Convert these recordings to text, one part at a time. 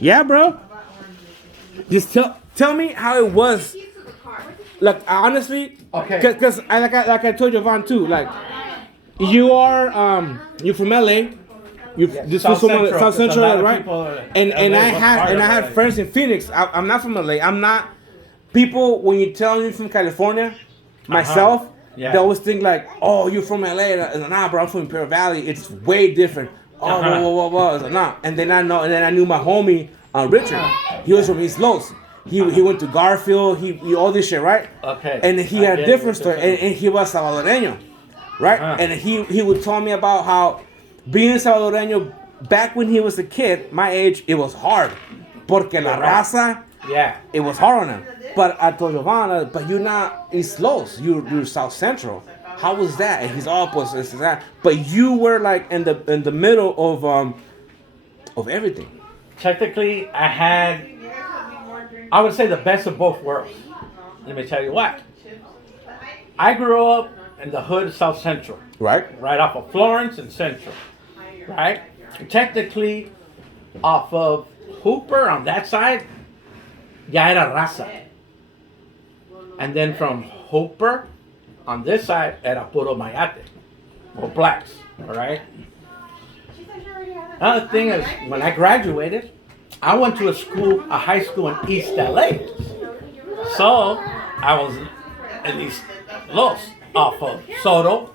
Yeah, bro. Just tell me how it was. Like honestly, Okay. Cause like I told Jovan too. Like you are you're from LA. You this South was from Central, South 'cause a Central, lot of right? people, And LA I was had part of had LA. friends in Phoenix. I'm not from LA. I'm not. People when you tell me from California, myself, Yeah. they always think like, oh, you're from LA. And nah, bro, I'm from Imperial Valley. It's way different. Oh, whoa. I was like, nah. And then I knew my homie Richard. He was from East Los. He went to Garfield. He all this shit, right? Okay. And he had a different story. And he was Salvadoreño, right? And he would tell me about how being Salvadoreño back when he was a kid, my age, it was hard. Porque la raza, yeah, it was hard on him. But I told Giovanna, but you're not East Los, you're South Central. How was that? And he's all pues this and that. But you were like in the middle of everything. Technically, I would say the best of both worlds. Let me tell you what. I grew up in the hood of South Central. Right off of Florence and Central. Right? Technically, off of Hooper on that side, ya era raza. And then from Hooper on this side, era puro mayate. Or blacks. Alright? Another thing is, when I graduated, I went to a high school in East LA. So, I was in East Los, off of Soto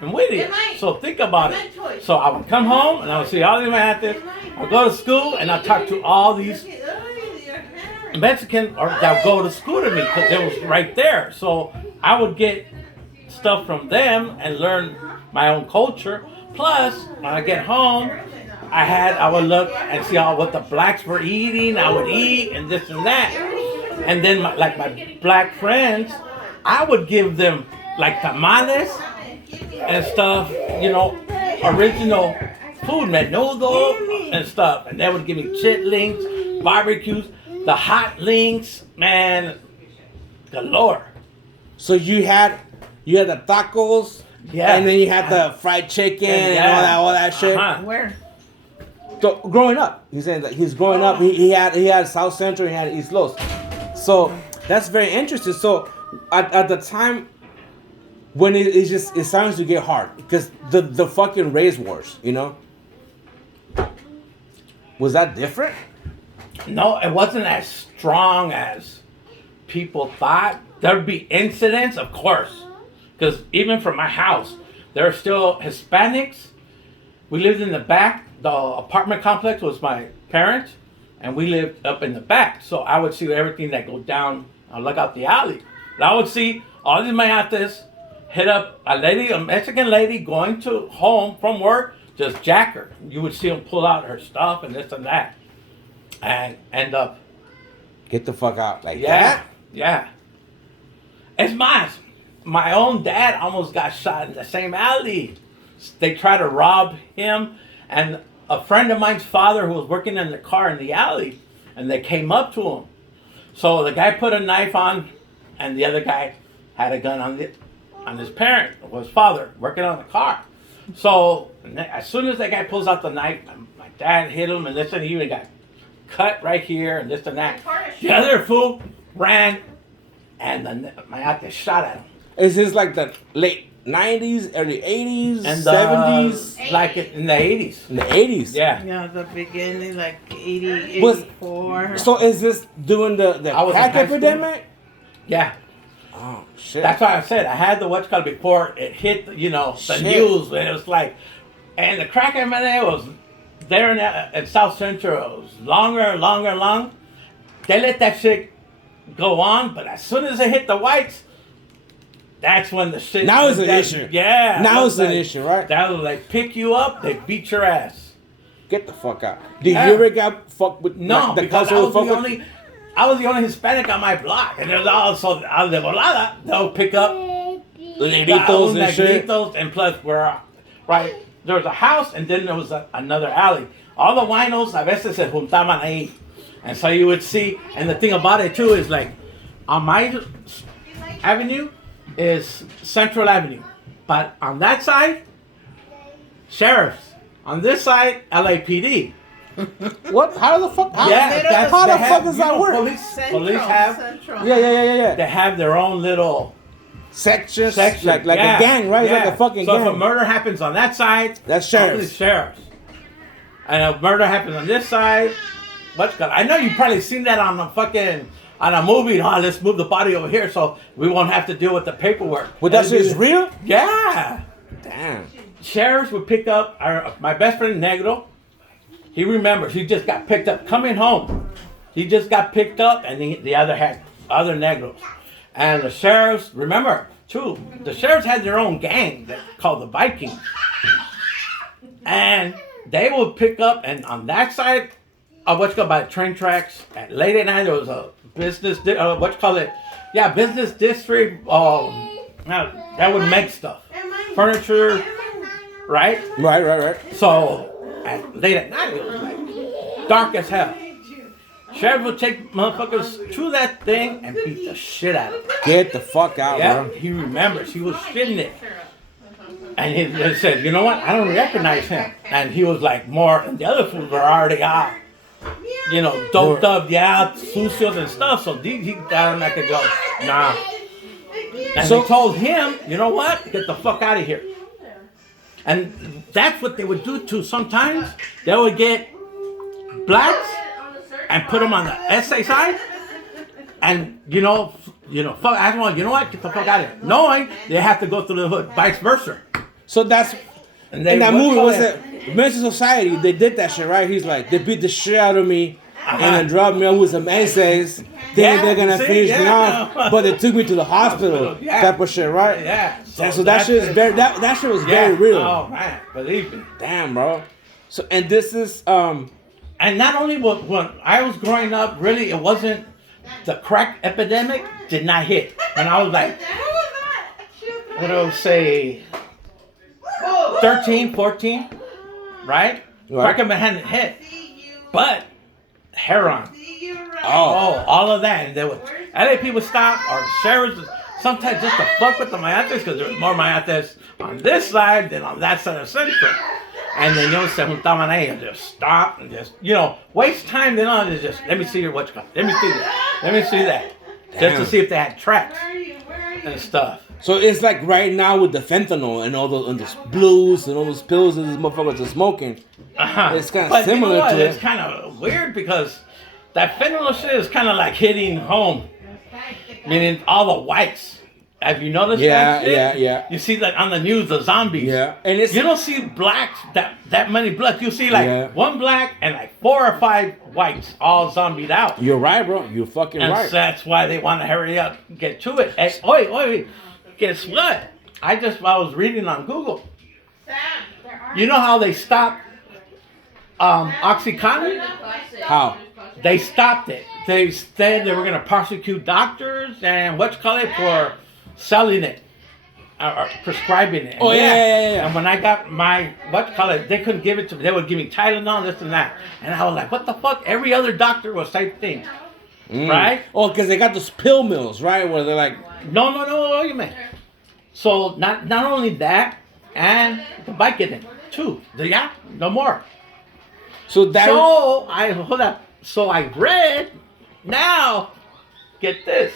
and Whittier. So think about it. So I would come home and I would see all these Mayates. I'd go to school and I'd talk to all these Mexican that would go to school to me because it was right there. So I would get stuff from them and learn my own culture. Plus, when I get home, I would look and see what the blacks were eating. I would eat and this and that. And then my black friends, I would give them like tamales and stuff, original food, menudo and stuff. And they would give me chitlins, barbecues, the hot links, man, galore. So you had the tacos, yeah, and then you had the fried chicken and all that shit. Where? So growing up, he's saying that he's growing up. He had South Central, he had East Los. So that's very interesting. So at the time when it starts to get hard because the fucking race wars, was that different? No, it wasn't as strong as people thought. There'd be incidents, of course, because even from my house, there are still Hispanics. We lived in the back. The apartment complex was my parents, and we lived up in the back. So I would see everything that go down. I look out the alley. And I would see all these mayates hit up a Mexican lady going to home from work, just jack her. You would see them pull out her stuff and this and that, and end up get the fuck out like that. Yeah. It's my own dad almost got shot in the same alley. They tried to rob him, and a friend of mine's father who was working in the car in the alley, and they came up to him. So the guy put a knife on, and the other guy had a gun on his parent, or his father, working on the car. So as soon as that guy pulls out the knife, my dad hit him, and he even got cut right here, and this and that. The other fool ran, and my aunt shot at him. Is this like the late 90s, early 80s, and 70s? Like in the 80s. In the 80s? Yeah. Yeah, the beginning, like 80, 84. So is this during the crack epidemic? Yeah. Oh, shit. That's why I said I had the what's called before it hit, the news. And it was like, and the crack epidemic was there in South Central. It was longer. They let that shit go on, but as soon as it hit the whites, that's when the shit. Now it's an issue. Yeah. Now it's an issue, right? That was like pick you up, they beat your ass. Get the fuck out. Did you ever get fucked with? No, because I was the only Hispanic on my block, and there's also out de volada. They'll pick up negritos and shit. And plus we're right. There was a house, and then there was another alley. All the winos a veces se juntaban ahí, and so you would see. And the thing about it too is like on my avenue is Central Avenue, but on that side sheriffs. On this side, LAPD. What? How the fuck? How, Yeah, that's- how they the have- fuck does you that know, work? Police have. Central. Yeah. They have their own little Sections, section. like Yeah, a gang, right? It's yeah. like a fucking so gang. if a murder happens on that side, That's only sheriffs. sheriffs. And a murder happens on this side, I know you've probably seen that on a movie. Oh, let's move the body over here so we won't have to deal with the paperwork. But that shit is real? Yeah. Damn. Sheriffs would pick up my best friend Negro. He remembers he just got picked up coming home. He just got picked up, and the other had other Negros. And the sheriffs, remember too, the sheriffs had their own gang that called the Vikings. And they would pick up, and on that side of what's called by the train tracks, at late at night there was a business, business district. That would make stuff, furniture, right? Right. So late at night it was like dark as hell. Sheriff would take motherfuckers to that thing and beat the shit out of them. Get the fuck out, Yeah, bro. he remembers. He was shitting it. And he said, you know what? I don't recognize him. And he was like more, and the other fools were already out. You know, doped up, sucios and stuff. So he automatically go, nah. And So- they told him, you know what? Get the fuck out of here. And that's what they would do too. Sometimes they would get blacks and put them on the SA side. And you know, fuck. I want. You know what? Get the fuck out of here. Knowing they have to go through the hood, vice versa. So that's And they in that would movie. call Was it Men's Society? They did that shit, right? He's like, they beat the shit out of me and then dropped me off with some essays. Then Yeah, they're gonna see, finish me yeah. off, but they took me to the hospital. Yeah. Type of shit, right? Yeah. So that shit is very. That shit was very Yeah. real. Oh man, believe me. Damn, bro. So and this is And not only when I was growing up, really, it wasn't the crack epidemic did not hit. And I was like, what do I say, 13, 14, right? Crack epidemic hadn't hit. But heroin, all of that. And there was LAP would stop, or sheriffs, sometimes just to fuck with the mayates, because there was more mayates on this side than on that side of Central. And then, se juntaban ahí and just stop and just, waste time. Then on, just, let me see your what's called. Let me see that. Let me see that. Just Damn. to see if they had tracks and stuff. so it's like right now with the fentanyl and all those and the blues and all those pills that these motherfuckers are smoking. Uh-huh. It's kinda But similar you know what? to it. It's kind of weird because that fentanyl shit is kind of like hitting home. Meaning all the whites. Have you noticed that shit? Yeah. You see like on the news, the zombies. Yeah, and it's You don't see blacks, that many blacks. You see like Yeah. one black and like 4 or 5 whites all zombied out. You're right, bro. You're fucking And right. so that's why they want to hurry up, get to it. Hey, oi, guess what? I was reading on Google. You know how they stopped Oxycontin? How? They stopped it. They said they were going to prosecute doctors and for selling it or prescribing it. Oh, yeah. And when I got my they couldn't give it to me. They would give me Tylenol, this and that. And I was like, what the fuck? Every other doctor was same thing. Right? Oh, because they got those pill mills, right? Where they're like, No, you mean. So not only that, and the Vicodin too. No more. so that. So I read. Now, get this.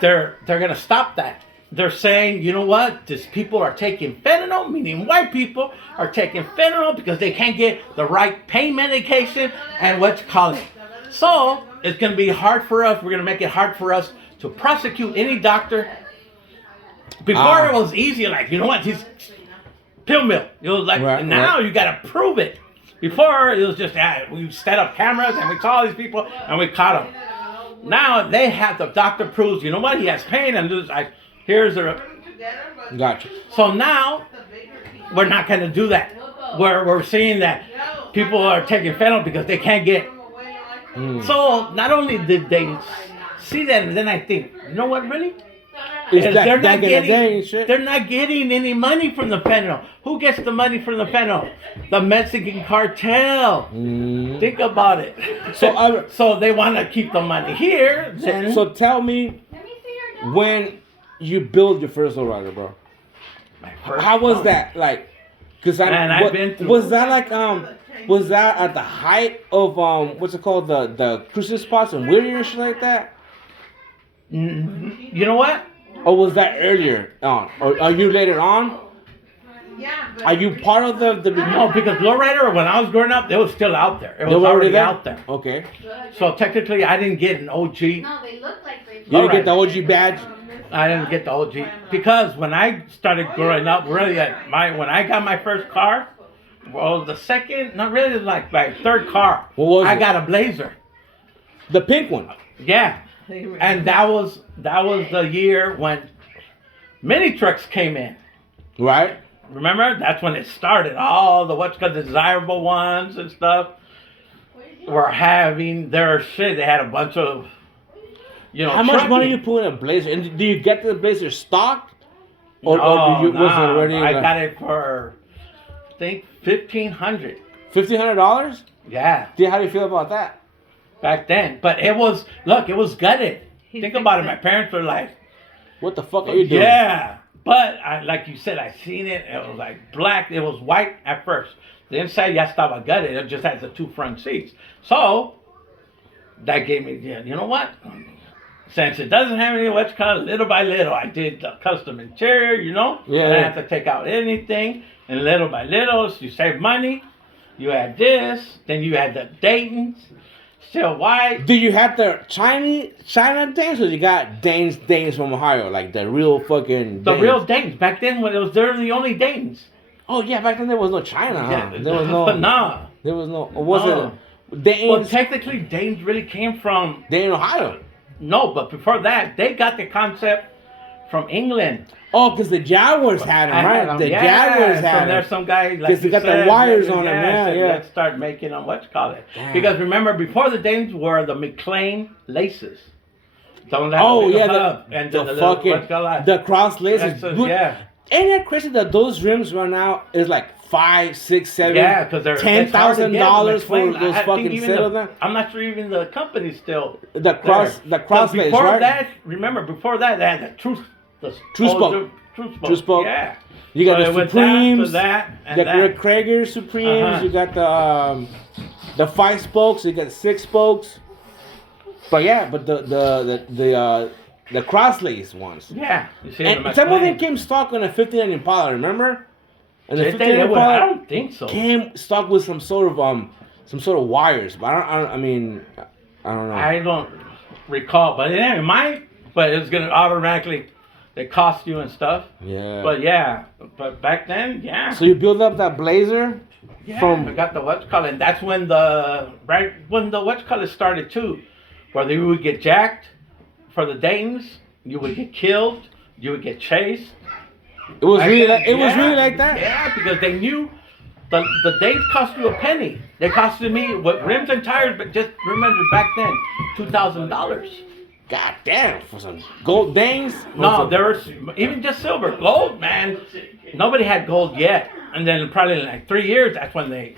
They're gonna stop that. They're saying, you know what? These people are taking fentanyl, meaning white people are taking fentanyl because they can't get the right pain medication and So it's gonna be hard for us. We're gonna make it hard for us to prosecute any doctor. Before it was easy, like, you know what? He's pill mill. It was like, Right, now you gotta prove it. Before it was just, we set up cameras and we saw these people and we caught them. Now they have the doctor proves, you know what? He has pain and here's the. Gotcha. So now we're not gonna do that. We're seeing that people are taking fentanyl because they can't get. So not only did they see that, and then I think, you know what, really? It's They're back in the day and shit. They're not getting any money from the fentanyl. Who gets the money from the fentanyl? The Mexican cartel. Think about it. So they want to keep the money here. Then So tell me when you build your first lowrider, bro. How was that? Like, Because I've been through. Was that like was that at the height of what's it called, the cruising spots in Whittier and shit like that? You know what? Or was that earlier on? Or are you later on? Yeah. Are you part of the No, because Lowrider, when I was growing up, it was still out there. It was were already there? out there. Okay. So technically, I didn't get an OG. No, they look like they. You didn't get the OG badge? I didn't get the OG because when I started growing up, really, when I got my first car, well, the second, not really, like my third car, What was I it? got a Blazer. The pink one. Yeah, and that was the year when mini trucks came in. Right? Remember? That's when it started. All the what's called desirable ones and stuff were having their shit. They had a bunch of, How much trucking. money you put in a Blazer? And do you get the Blazer stocked? Or No, was it nah, already? I got it for, I think, $1,500. $1,500? Yeah, How do you feel about that? back then. But it was gutted. He Think fixed about it. it. My parents were like, What the fuck are you doing? yeah. But like you said, I seen it. It was like black. It was white at first. The inside, ya estaba gutted. It just has the two front seats. So that gave me, you know what? Since it doesn't have any what's called, little by little, I did the custom interior, Yeah. I didn't have to take out anything. And little by little, you save money. You had this. Then you had the Dayton's. Still white. Do you have the China Danes, or you got Danes from Ohio, like the real fucking The Danes? real Dayton's. Back then, when they're the only Dayton's. Oh yeah, back then there was no China. Huh? There was no. Nah. There was no. Or was No. it Danes? Well, technically, Dayton's really came from... Dane, Ohio. No, but before that, they got the concept from England. Oh, because the Jaguars had them, right? The Yeah, Jaguars so had there's them. some guy like 'Cause they you got the said, wires on 'em, yeah, said, yeah. Let's start making them. What you call it? Damn. Because remember, before the Danes were the McLean laces. Don't let Oh the yeah, hub and the little- fucking what you call it? the cross lasers. Lexus, yeah. Ain't that crazy that those rims right now is like $5, $6, $7, Yeah, because they're $10,000 for McLean. those I think fucking even set of them? I'm not sure even the company's still The cross lace, before right? that, remember before that they had the truth spoke. True spoke. Yeah. You got So the it went Supremes, that, and the that. Krager Supremes. Uh-huh. You got the 5 spokes. You got 6 spokes. But yeah, but the cross lace ones. Yeah. You see And the some of them McLean. came stock on a 59 Impala. Remember? And the Did 59 they? I Impala don't think so. came stock with some sort of wires. But I don't know. I don't recall, but it might. But it's gonna automatically. They cost you and stuff. Yeah. But yeah. But back then, yeah. So you build up that Blazer Yeah, from I got the what's called, and that's when the what's called started too, where you would get jacked for the Dayton's, you would get killed, you would get chased. it was Back really then, like, it was yeah, really like that. Yeah, because they knew the Dayton's cost you a penny. They costed me with rims and tires, but just remember back then, $2,000. God damn, for some gold Danes. No, there was even just silver, gold, man. Nobody had gold yet, and then probably in like 3 years, that's when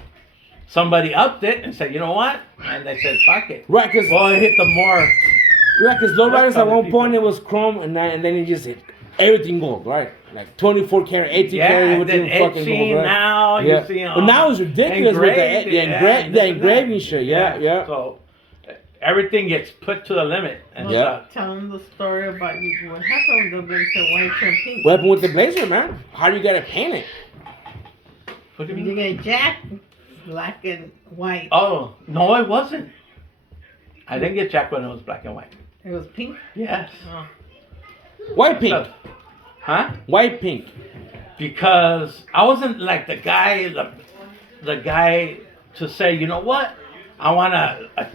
somebody upped it and said, you know what? And they said, fuck it. Right, because Well, it hit the more. lowriders at other one people. point it was chrome, and then it just hit everything gold, right? Like 24 karat, 18 Yeah, karat, and everything then fucking etching gold, right? now, Yeah. you see. But now it's ridiculous with engraved, the engraving shit. Yeah. So everything gets put to the limit. And Yeah. stuff. Tell them the story about what happened with the Blazer white and pink. What happened with the Blazer, man? How do you gotta paint it? What do you You mean? get jacked, black and white. Oh, no, it wasn't. I didn't get jacked when it was black and white. It was pink. Yes. Oh. White pink. Huh? White pink. Because I wasn't like the guy to say, you know what, I want to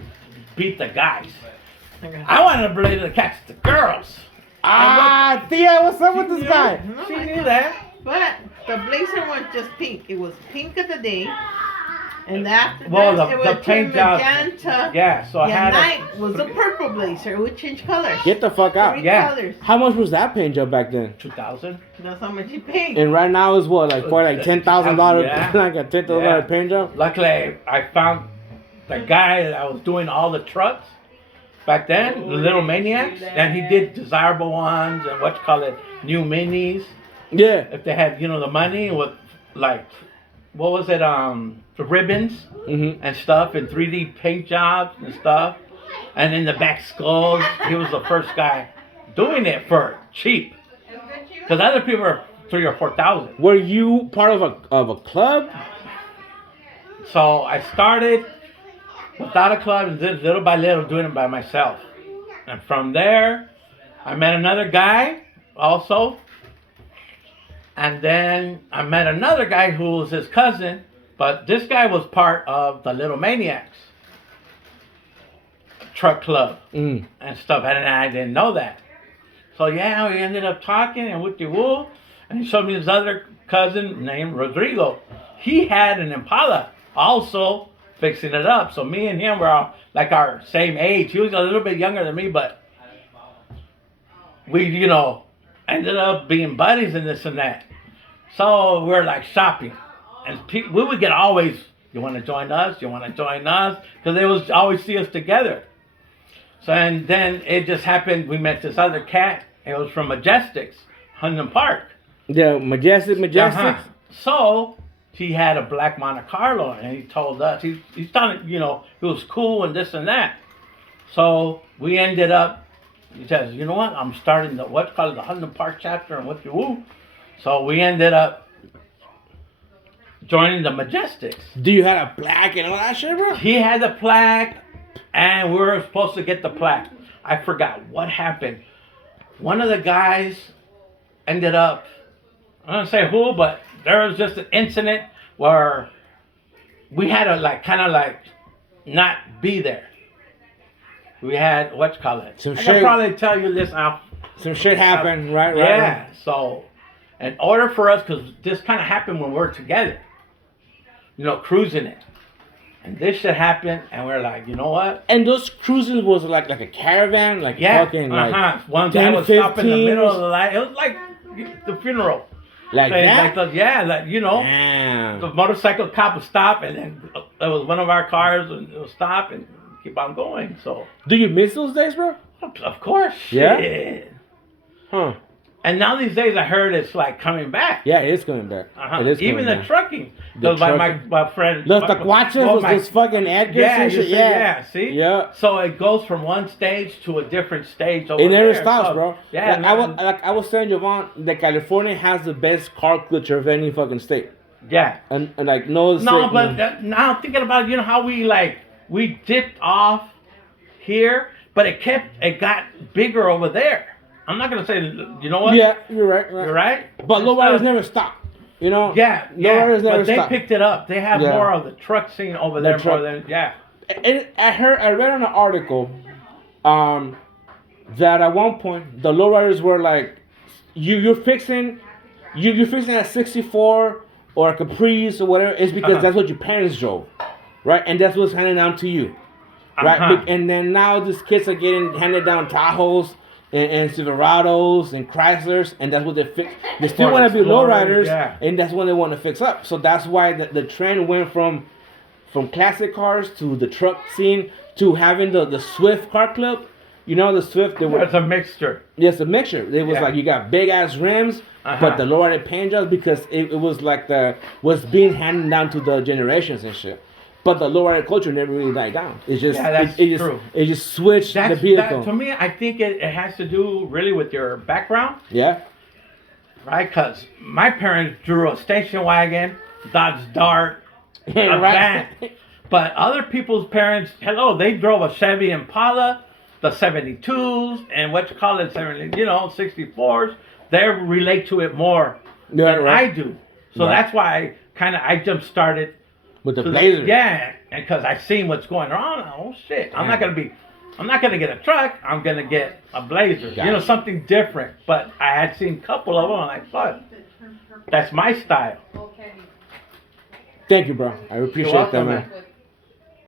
beat the guys. I want to blade the catch the girls. Ah, Tia, what's up with this guy? No, She I knew know. that. But the Blazer was just pink. It was pink of the day. And after Well, that, the it would turn paint job- magenta. Yeah, so I The had night was a purple Blazer. It would change colors. Get the fuck out. 3 Yeah. colors. How much was that paint job back then? 2000. That's how much you paid. And right now is what, like for like $10,000, Yeah. like a $10,000 Yeah. paint job? Luckily, I found the guy that was doing all the trucks back then, the little maniacs, and he did desirable ones and new minis. Yeah. If they had, the money with like what was it? Ribbons and stuff, and 3D paint jobs and stuff, and in the back skulls. He was the first guy doing it for cheap, because other people are 3,000 or 4,000. Were you part of a club? So I started without a club and then little by little doing it by myself. And from there, I met another guy also. And then I met another guy who was his cousin, but this guy was part of the Little Maniacs truck club and stuff. And I didn't know that. So yeah, we ended up talking and woo, and he showed me his other cousin named Rodrigo. He had an Impala also fixing it up. So me and him were all like our same age. He was a little bit younger than me, but we, ended up being buddies and this and that. So we're like shopping, and we would get always, you want to join us? You want to join us? Because they would always see us together. So, and then it just happened, we met this other cat. It was from Majestics, Huntington Park. Yeah, Majestic. So he had a black Monte Carlo, and he told us, he's telling, it was cool and this and that. So we ended up, he says, you know what, I'm starting the Huntington Park chapter and woo. So we ended up joining the Majestics. Do you have a plaque and all that shit, bro? He had the plaque, and we were supposed to get the plaque. I forgot what happened. One of the guys ended up, I don't say who, but there was just an incident where we had to kind of not be there. We had, Some I shit. can probably tell you this out. Some shit happened, right? Yeah, so in order for us, because this kind of happened when we're together, cruising it. And this shit happened, and we're like, you know what? And those cruises was like a caravan, fucking One 10, guy would stop in the 15s. middle of the night. It was like the funeral. Like that? Damn. The motorcycle cop would stop, and then there was one of our cars, and it would stop and keep on going. So, Do you miss those days, bro? of course, Yeah? shit. Huh. And now these days, I heard it's coming back. Yeah, it is coming back. It is Even coming the back. trucking. The Because my trucking. friend. Los Tacuaches, those fucking Edgars and shit. Yeah, see? Yeah. So it goes from one stage to a different stage over It never there. stops, So, bro. Yeah, I was saying, Javon, that California has the best car culture of any fucking state. Yeah. And no No, state, but now thinking about how we dipped off here, but it got bigger over there. I'm not gonna say, you know what? Yeah, you're right. You're right. But lowriders never stop. Yeah, lowriders never but they stop. picked it up. They have more of the truck scene over there more than And I read on an article, that at one point the lowriders were like, you're fixing a 64 or a Caprice or whatever. It's because that's what your parents drove, right? And that's what's handed down to you, right? And then now these kids are getting handed down Tahoes and Silverados and Chryslers, and that's what they fix. They still want to be lowriders, and that's what they want to fix up. So that's why the trend went from classic cars to the truck scene to having the Swift car club. The Swift. It's a mixture. Yes, a mixture. It was like you got big ass rims, but the lowrider paint jobs because it was like was being handed down to the generations and shit. But the lowrider culture never really died down. It's just true. It just switched the vehicle. To me, I think it has to do really with your background. Yeah. Right, because my parents drew a station wagon, Dodge Dart, a Right. van. But other people's parents, they drove a Chevy Impala, the 72s, and 64s. They relate to it more than I do. So that's why I jump started with the Blazer. And because I seen what's going on. Oh shit! I'm not gonna get a truck. I'm gonna get a Blazer. Something different. But I had seen a couple of them. I'm like, fuck, that's my style. Thank you, bro. I appreciate that, man.